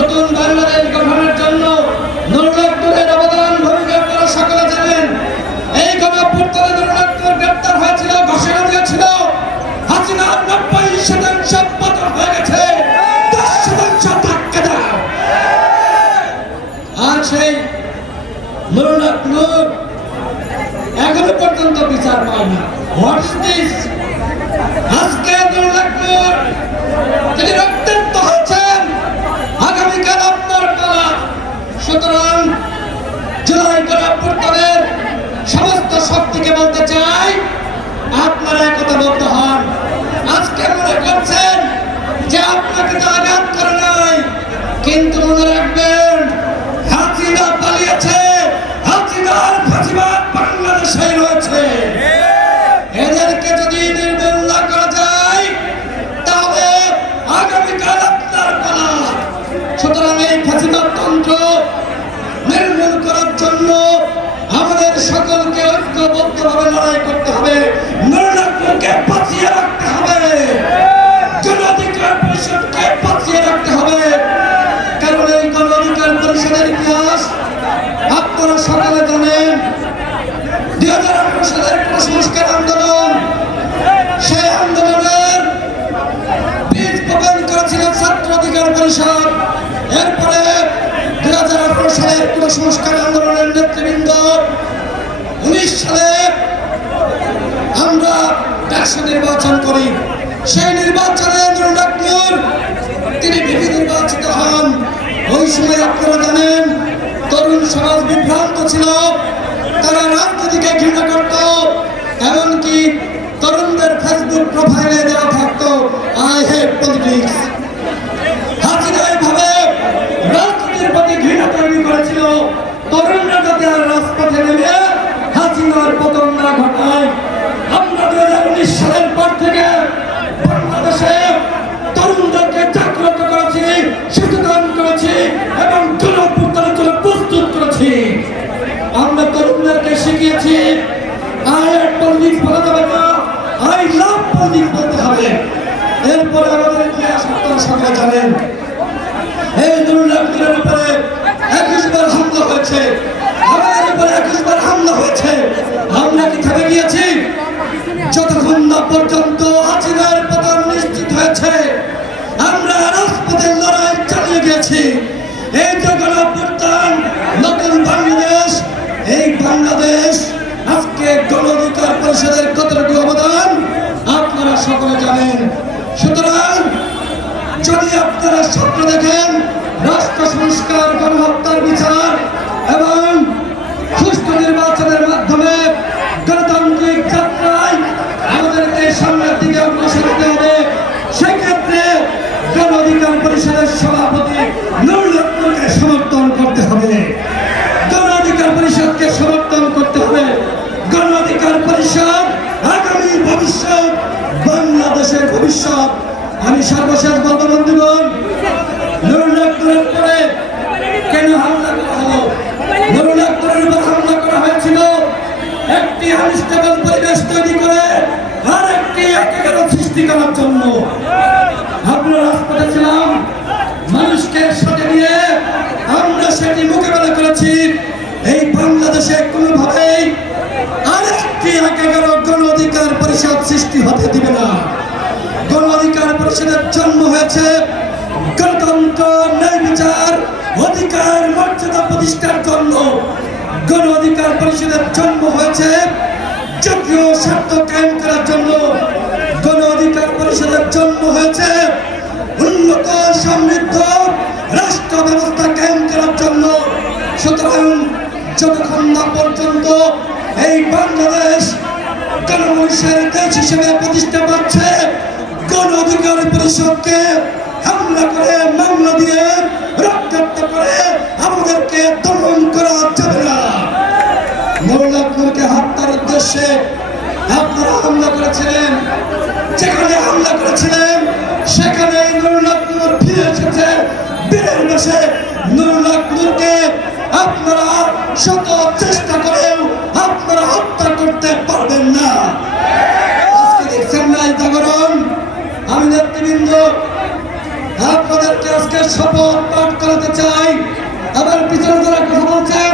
নতুন বাংলাদেশ গঠনের জন্য নুরুল অবদান ভূমিকা আপনারা সকলে জানেন। এই গণঅভ্যুত্থানে নুরুল গ্রেপ্তার হয়েছিল, ঘোষণা দিয়েছিল হাসিনার 90% পতন হয়ে গেছে, 10% ধাক্কা দাও। আর সেই নুরুল এখনো পর্যন্ত বিচার পায় না। What is this? আজকে নুরুল তিনি রক্তাক্ত হয়েছেন, আগামীকাল আপনার পালা। সুতরাং জুলাই গণঅভ্যুত্থানের সমস্ত শক্তিকে বলতে চাই, আপনারা একতাবদ্ধ হন। আজকে মনে করছেন যে আপনাকে তো আঘাত করে নাই, কিন্তু মনে রাখবেন হাসিনা পালিয়েছে, হাসিনার ফাঁসিবাদ বাংলাদেশে রয়েছে। এদেরকে যদি নির্মূল না করা যায় তাহলে আগামীকাল আপনার পালা। সুতরাং এই ফাঁসিবাদ তন্ত্র নির্মূল করার জন্য আমাদের সকলকে ঐক্যবদ্ধভাবে লড়াই করতে হবে। নুরুলকে বাঁচিয়ে রাখতে হবে, গণ অধিকার পরিষদকে বাঁচিয়ে রাখতে হবে। কারণ এই গণ অধিকার পরিষদের ইতিহাস আপনারা সকলে জানেন। 2018 সালের সংস্কার আন্দোলন, সেই আন্দোলনের বীজ বপন করেছিল ছাত্র অধিকার পরিষদ। এরপরে 2018 সালের সংস্কার আন্দোলনের নেতৃবৃন্দ 19 সালে আমরা ডাকসু নির্বাচন করি। সেই নির্বাচনে নুরুল তিনি বিপি নির্বাচিত হন। ওই সময় আপনারা জানেন তরুণ সমাজ বিভ্রান্ত ছিল, তারা রাজনীতিকে ঘৃণা করত, এমনকি তরুণদের ফেসবুক প্রোফাইলে দেওয়া থাকতো আই হেট পলিটিক্স। হাসিনা এইভাবে রাজনীতির প্রতি ঘৃণা তৈরি করেছিল, তরুণরা যাতে আর রাজপথে নেমে হাসিনার পতন না ঘটায়। আমরা 2019 সালের পর থেকে বাংলাদেশে তরুণদেরকে জাগ্রত করেছি, সচেতন করেছি এবং গণঅভ্যুত্থানের জন্য প্রস্তুত করেছি। আমরা তরুণদেরকে শিখিয়েছি আই হেট পলিটিক্স বলা যাবে না, আই লাভ পলিটিক্স বলতে হবে। এরপরে আমাদের ইতিহাস আপনারা সকলে জানেন। এই নুরুলের উপরে 21 বার হামলা হয়েছে, আমাদের উপরে 21 বার হামলা হয়েছে। আমরা কি থেমে গিয়েছি? যতক্ষণ না পর্যন্ত হাসিনার পতন নিশ্চিত হয়েছে আমরা রাজপথের লড়াই চালিয়ে গেছি। এই যে গণঅভ্যুত্থান, নতুন বাংলাদেশ, এই বাংলাদেশ আজকে গণ অধিকার পরিষদের কতটুকু অবদান আপনারা সকলে জানেন। সুতরাং যদি আপনারা স্বপ্ন দেখেন রাষ্ট্র সংস্কার, গণহত্যার বিচার এবং সুষ্ঠু নির্বাচনের মাধ্যমে গণতান্ত্রিক যাত্রায় আমাদেরকে সামনের দিকে অগ্রসর হতে হবে, সেক্ষেত্রে গণ অধিকার পরিষদের সভাপতি নুরুলকে সমর্থন করতে হবে, গণ অধিকার পরিষদকে সমর্থন করতে হবে। গণ অধিকার পরিষদ আগামী ভবিষ্যৎ, বাংলাদেশের ভবিষ্যৎ। আমি সর্বশেষ বলবো বন্ধুগণ, নুরুলের উপরে কেন হামলা করা হলো? নুরুলের উপর হামলা করা হয়েছিল একটি আনস্টেবল পরিবেশ তৈরি করে আর একটি একাকার সৃষ্টি করার জন্য। আমরা রাজপথে ছিলাম, মানুষকে সাথে নিয়ে আমরা সেটি মোকাবেলা করেছি। এই বাংলাদেশে কোনোভাবেই আরেকটি একাকার গণ অধিকার পরিষদ সৃষ্টি হতে দিবে না। গণ অধিকার পরিষদের জন্ম হয়েছে গণতন্ত্র, ন্যায় বিচার, অধিকার, মর্যাদা প্রতিষ্ঠার জন্য। গণ অধিকার পরিষদের জন্ম হয়েছে জাতীয় স্বার্থ কায়েম করার জন্য। গণ অধিকার পরিষদের জন্ম হয়েছে উন্নত সমৃদ্ধ রাষ্ট্র ব্যবস্থা কায়েম করার জন্য। সুতরাং যতক্ষণ না পর্যন্ত এই বাংলাদেশ গণমানুষের দেশ হিসেবে প্রতিষ্ঠা পাচ্ছে, গণ অধিকার পরিষদকে হামলা করে, মামলা দিয়ে, রক্তাক্ত করে আমাদেরকে দমন করা যাবে না। নুরুলকে হত্যার উদ্দেশ্যে আপনারা হামলা করেছিলেন, যেখানে হামলা করেছিলেন সেখানে নুরুল ফিরে এসেছে বীরের বেশে। নুরুলকে আপনারা শত চেষ্টা করেও আপনারা হত্যা করতে পারবেন না। আজকে দেখছেন না এই জাগরণ, আমি নেতৃবৃন্দ আপনাদেরকে আজকে শপথ পাঠ করাতে চাই। আমার পিছনে যারা কথা বলছেন,